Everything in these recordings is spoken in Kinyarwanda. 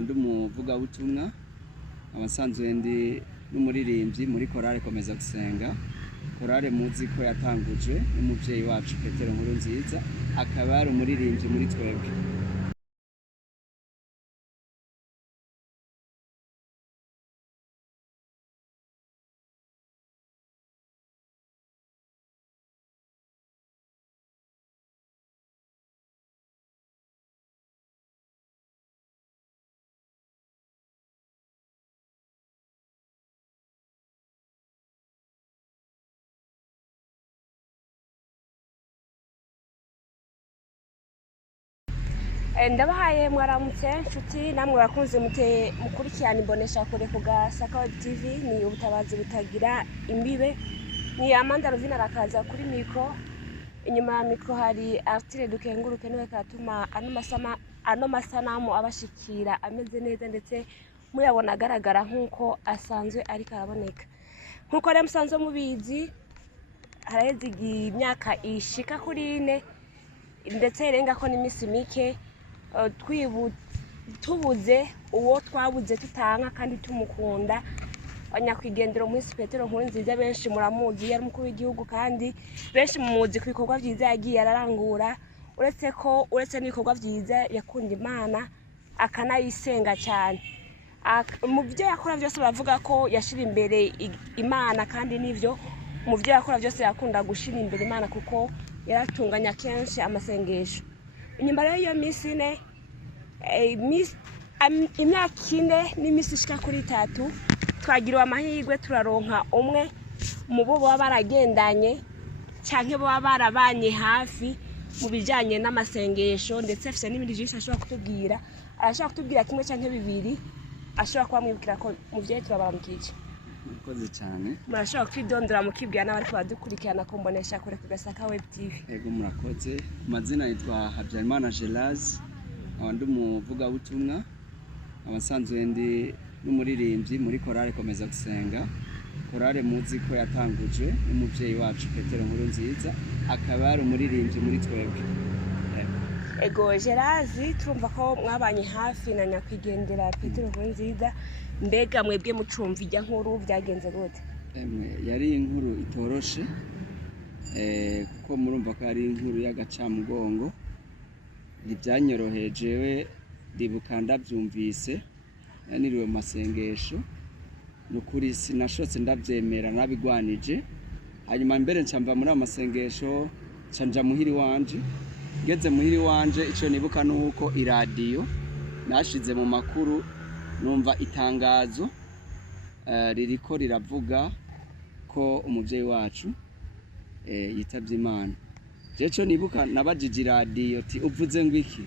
ndi umuvugabutumwa abasanzwe ndi n'umuririmbyi muri korale komeza gusenga, korale muzi ko yatanguje n'umuvyeyi wacu Petero Nkurunziza, akaba ari umuririmbyi muri twebwe. Ndabahaye mwaramutse nshuti namwe bakunze mukurikirana imbonesha kure ku Gasaka TV, ni ubutabazi butagira imbibe. Ni Amanda Rovina rakaza kuri mikro, inyuma ya mikro hari Artile Dukenguruke niwe katuma ano masanamu abashikira ameze neza ndetse muyabona agaragara nkuko asanzwe ariko araboneka. Nkuko rero musanzwe mubizi haraheze imyaka ishika kuri 4 ndetse irenga ko n'imisi mike tubuze uwo twabuze tutanka kandi tumukunda, nyakwigendero muri Petero Nkurunziza. Benshi muramuzi, yari umukuru w'igihugu kandi benshi mumuzi ku bikorwa byiza yagiye ararangura, uretse n'ibikorwa byiza yakunda Imana akanayisenga cyane. Mu byo yakora byose bavuga ko yashira imbere Imana, kandi nivyo mu byo yakora byose yakunda gushira imbere Imana kuko yaratunganya kenshi amasengesho. Inyuma rero iyo misi ne imyaka 4 n'imisi ishika kuri 3 twagiriwe amahirwe turaronka umwe mu bo baba baragendanye canke baba barabanye hafi mu bijanye n'amasengesho, ndetse afise n'ibindi byinshi ashobora kutubwira. Arashobora kutubwira kimwe canke bibiri, ashobora kuba mwibwira ko muvyeyi turabaramukije. Murakoze cyane. Murashobora kwidondora mukibwira n'abari kubadukurikirana ku Mbonesha Kure ku Gasaka Web TV. Yego murakoze. Amazina yitwa Habyarimana Gelaze, ndi umuvugabutumwa abasanzwe ndi n'umuririmbyi muri korale komeza gusenga, korale muzi ko yatanguje n'umuvyeyi wacu Petero Nkurunziza, akaba ari umuririmbyi muri twebwe. Ego Gelaze, turumva ko mwabanye hafi na nyakwigendera Petero Nkurunziza, mbega mwebwe mucumva ijya nkuru byagenze gute? Yari inkuru itoroshe, kuko murumva ko ari inkuru y'agacamugongo. Ibyanyoroheje we ndibuka ndabyumvise, niriwe mu masengesho, nukuri sinashotse ndabyemera nabigwanije. Hanyuma mbere ncamva muri amasengesho canja muhiri wanje, ngeze muhiri wanje ico nibuka nuko iradiyo nashize mu makuru numva itangazo ririko riravuga ko umuvyeyi wacu yitavye Imana. Jeco nibuka nabajije iradiyo ati uvuze ngo iki?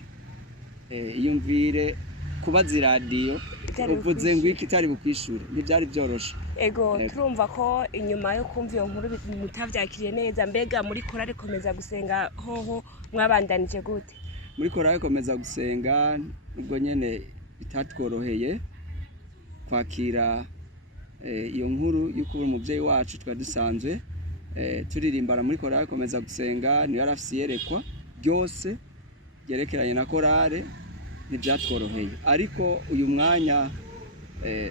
Iyumvire kubaza iradiyo uvuze ngo iki itari bukwishura, ntibyari byoroshe. Ego turumva ko inyuma yo kumva iyo nkuru mutavyakiriye neza. Mbega muri korale komeza gusenga hoho mwabandanije gute? Muri korale komeza gusenga ubwo nyene bitatworoheye kwakira iyo nkuru y'uko umuvyeyi wacu twadusanzwe turirimbara muri korale komeza gusenga. Niyo yarafise yerekwa byose yerekeranye na korale, ntibyatworoheye. Ariko uyu mwanya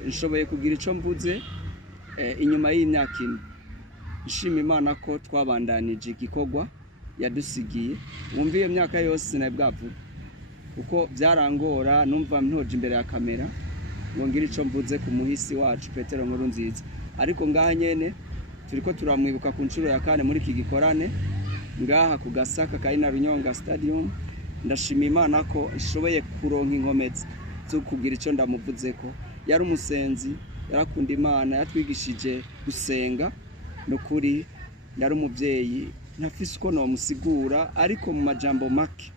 nshoboye kugira ico mvuze inyuma y'imyaka 4, nshima Imana ko twabandanije igikorwa yadusigiye. Wumva iyo myaka yose sinabwavuga kuko byarangora, numva ntoje imbere ya kamera ngo ngira ico mvuze ku muhisi wacu Petero Nkurunziza. Ariko ngaha nyene turiko turamwibuka ku ncuro ya 4 muri iki gikorane ngaha ku Gasaka Kaina Runyonga Stadium. Ndashima Imana ko ishoboye kuronka inkomezi zo kugira ico ndamuvuze ko yari umusenzi, yarakunda Imana, yatwigishije gusenga. No kuri yari umuvyeyi ntafise uko no musigura, ariko mu majambo make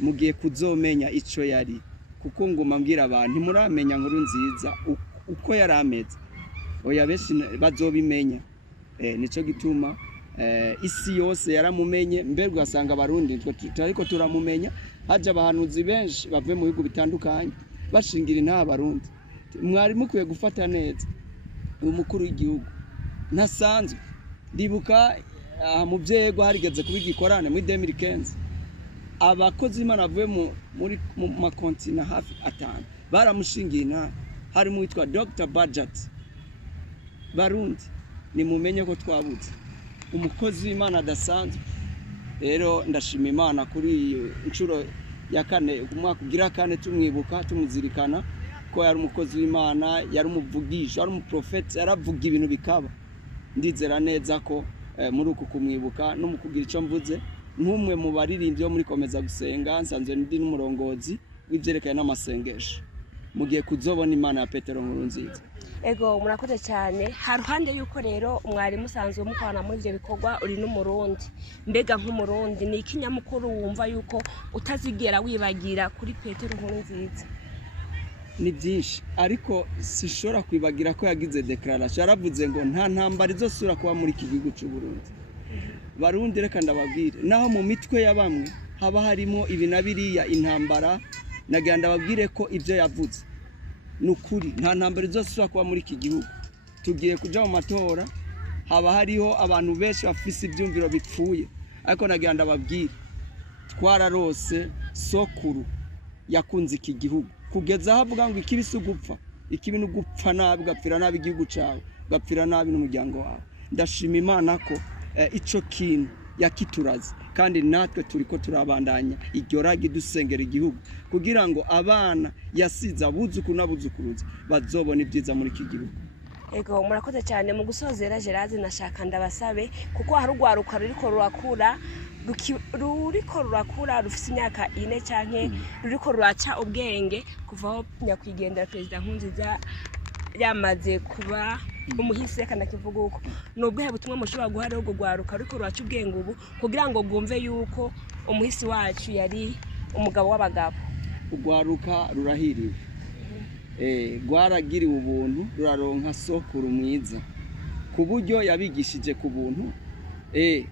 mugiye kuzomenya ico yari, kuko nguma mbwira abantu muramenya Nkurunziza uko yari ameze, oya benshi bazobimenya. Nico gituma isi yose yaramumenye, mbere ugasanga abarundi ariko turamumenya. Haje abahanuzi benshi bave mu bihugu bitandukanye bashingira inta abarundi. Mwari mukwiye gufata neza umukuru w'igihugu ntasanzwe. Ndibuka mu vyego harigeze kuba igikorane muri 2015 abakozi b'Imana bavuye muri makontina hafi 5 baramushingiye intara, harimo witwa Dr Budget. Barundi nimumenye ko twabuze umukozi w'Imana adasanzwe. Rero ndashima Imana kuri iyo inshuro ya 4 umwaka ugira 4 tumwibuka tumuzirikana ko yari umukozi w'Imana, yari umuvugisha, yari umuprofeti, yaravuga ibintu bikaba. Ndizera neza ko muri uku kumwibuka no mu kugira icyo mvuze nk'umwe mu baririmbyi bo muri komeza gusenga, nsanzwe ndi n'umurongozi w'ivyerekanye n'amasengesho mugiye kuzobona Imana ya Petero Nkurunziza. Ego murakoze cyane. Haruhande yuko rero umwari musanzwe mukwana muri ivyo bikorwa uri n'umurundi, mbega nk'umurundi ni ikinyamukuru wumva yuko utazigera wibagira kuri Petero Nkurunziza? Ni byinshi ariko sishora kwibagira ko yagize declaration, yaravuze ngo nta ntambara izosura kuba muri iki gihugu cy'u Burundi. Barundi reka ndababwire, naho mu mitwe ya bamwe haba harimo ibinabiriya intambara, naganda babwire ko ibyo yavuze nukuri, nta ntambara izosura kuba muri iki gihugu. Tugiye kuja mu matora, haba hariho abantu benshi bafise ibyumviro bipfuye, ariko naganda babwire twararose sokuru yakunze iki gihugu kugeza havuga ngo ikibisi gupfa, ikibi no gupfa nabi, gapfira nabi igihugu cyawe, gapfira nabi n'umuryango wawe. Ndashima Imana ko ico kintu yakituraze, kandi natwe turiko turabandanya iryo ragi dusengera igihugu kugira ngo abana yasiza buzuku nabuzukuruza bazobona ibyiza muri iki gihugu. Ego murakoze cyane. Mu gusozera Gerard nashaka ndabasabe kuko hari urwaruka ruriko rurakura rufise imyaka 4 canke ruriko ruraca ubwenge kuvaho nyakwigendera Perezida Nkurunziza yamaze kuba umuhisi, reka ndakivuga uko. Nubwo butumwa mushobora guha rero rwaruka ruriko ruraca ubwenge ubu kugira ngo bwumve yuko umuhisi wacu yari umugabo w'abagabo? Urwaruka rurahiriwe, rwaragiriwe ubuntu, ruraronka sokuru mwiza ku buryo yabigishije ku buntu.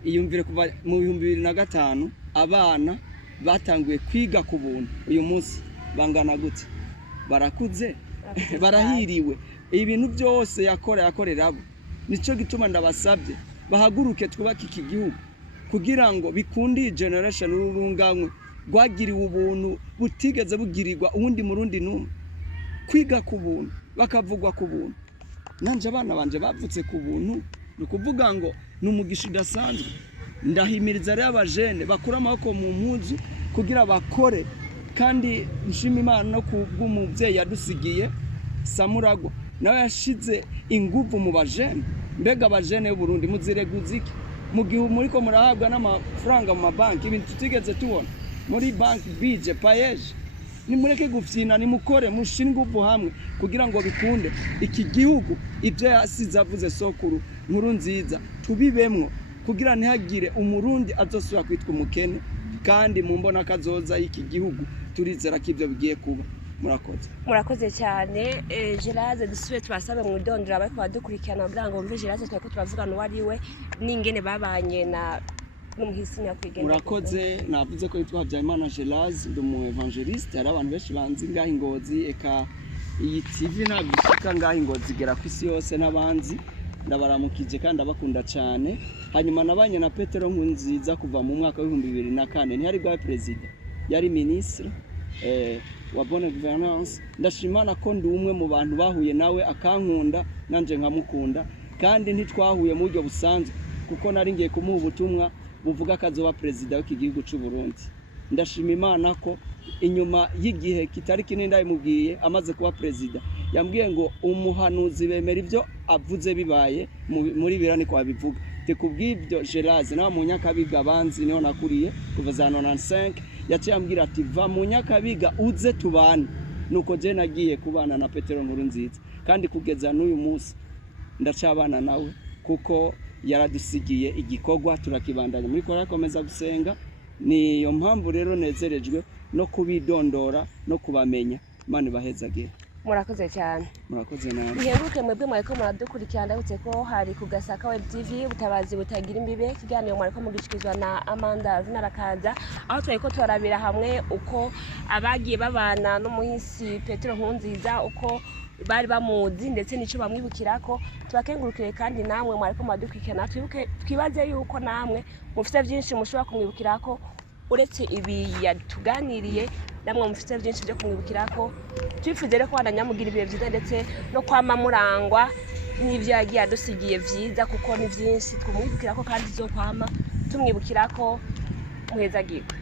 Iyumvire kuva mu 2005 abana batanguye kwiga ku buntu, uyu munsi bangana gute? Barakuze, barahiriwe. Ibintu byose yakorerabo. Nico gituma ndabasabye bahaguruke twubaka iki gihugu kugira ngo bikundi generation urunganywe rwagiriwe ubuntu butigeze bugirirwa uwundi murundi numwe. Kwiga ku buntu, bakavugwa ku buntu. Nanje abana banje bavutse ku buntu, nukuvuga ngo numugisha udasanzwe. Ndahimiriza rero abajene bakura amaboko mu mpuzu kugira bakore, kandi nshima Imana no kubw'umuvyeyi yadusigiye Samuragwa nawe yashize inguvu mu bajene. Mbega abajene y'u Burundi muzireguziki mu gihe muriko murahabwa n'amafaranga mu mabanki, ibintu tutigeze tubona muri banki bije payeje. Nimureke gufyina, nimukore, mushire inguvu hamwe kugira ngo bikunde iki gihugu. Ibyo yasize avuze sokuru Nkurunziza tubibemwo kugira ntihagire umurundi azosubira kwitwa umukene, kandi mu mbona kazoza y'iki gihugu turizera ko ibyo bigiye kuba. Murakoze cyane. Gerard dusubiye twasabe mu idondora bariko badukurikirana kugira ngo bumve Gerard twako turavugana uwo ari we n'ingene babanye na n'umuhisi nyakwigendera. Murakoze. Navuze ko yitwa Habyarimana Gerard, ndi umu evangeliste. Hari abantu benshi banzi ngaho Ingozi, eka iyi TV nabishika ngaho Ingozi igera ku isi yose n'abanzi. Ndabaramukije kandi abakunda cyane. Hanyuma nabanye na Petero Nkurunziza kuva mu mwaka wa 2004. Ntiyari bwa president, yari ministre wa bonne gouvernance. Ndashimana ko ndi umwe mu bantu bahuye nawe akankunda nanje nkamukunda, kandi ntitwahuye mu buryo busanzwe kuko nari ngiye kumuha ubutumwa buvuga kazoba president w'iki gihugu cy'u Burundi. Ndashima Imana ko inyuma y'igihe kitari kinini ndayimubwiye amaze kuba president, yambwiye ngo umuhanuzi bemera ibyo avuze bibaye muri birani kwa bivuga. Tekubwibyo Gerard na mu Nyakabiga banzi niho nakuriye kuva za 95. Yaciye ambwira ati va mu Nyakabiga uze tubane. Nuko je nagiye kubana na Petero Nkurunziza, kandi kugeza n'uyu munsi ndacabana nawe kuko yaradusigiye igikorwa turakibandanya muri kora komeza gusenga. Niyo mpamvu rero nezerejwe no kubidondora no kubamenya. Imana ibahezagire. Murakoze cyane. Murakoze nawe. Muheruke mwebwe mwariko muradukurikirana, ndabutse ko hari ku Gasaka Web TV ubutabazi butagira imbibe, kiganiro mwariko mugishikizwa na Amanda Vinarakaza, aho twariko twarabira hamwe uko abagiye babana n'umuhisi Petero Nkurunziza, uko bari bamuzi ndetse nico bamwibukirako. Tubakengurukire kandi namwe mwariko muradukurikirana, twibaze yuko namwe mufite byinshi mushobora kumwibukirako uretse ibi yatuganiriye namwe mufite byinshi byo kumwibukirako twifuze rero ko wananyamugira ibihe byiza ndetse no kwama murangwa n'ibyo yagiye adusigiye byiza kuko ni byinshi twumwibukirako kandi zo kwama tumwibukirako muhezagirwe.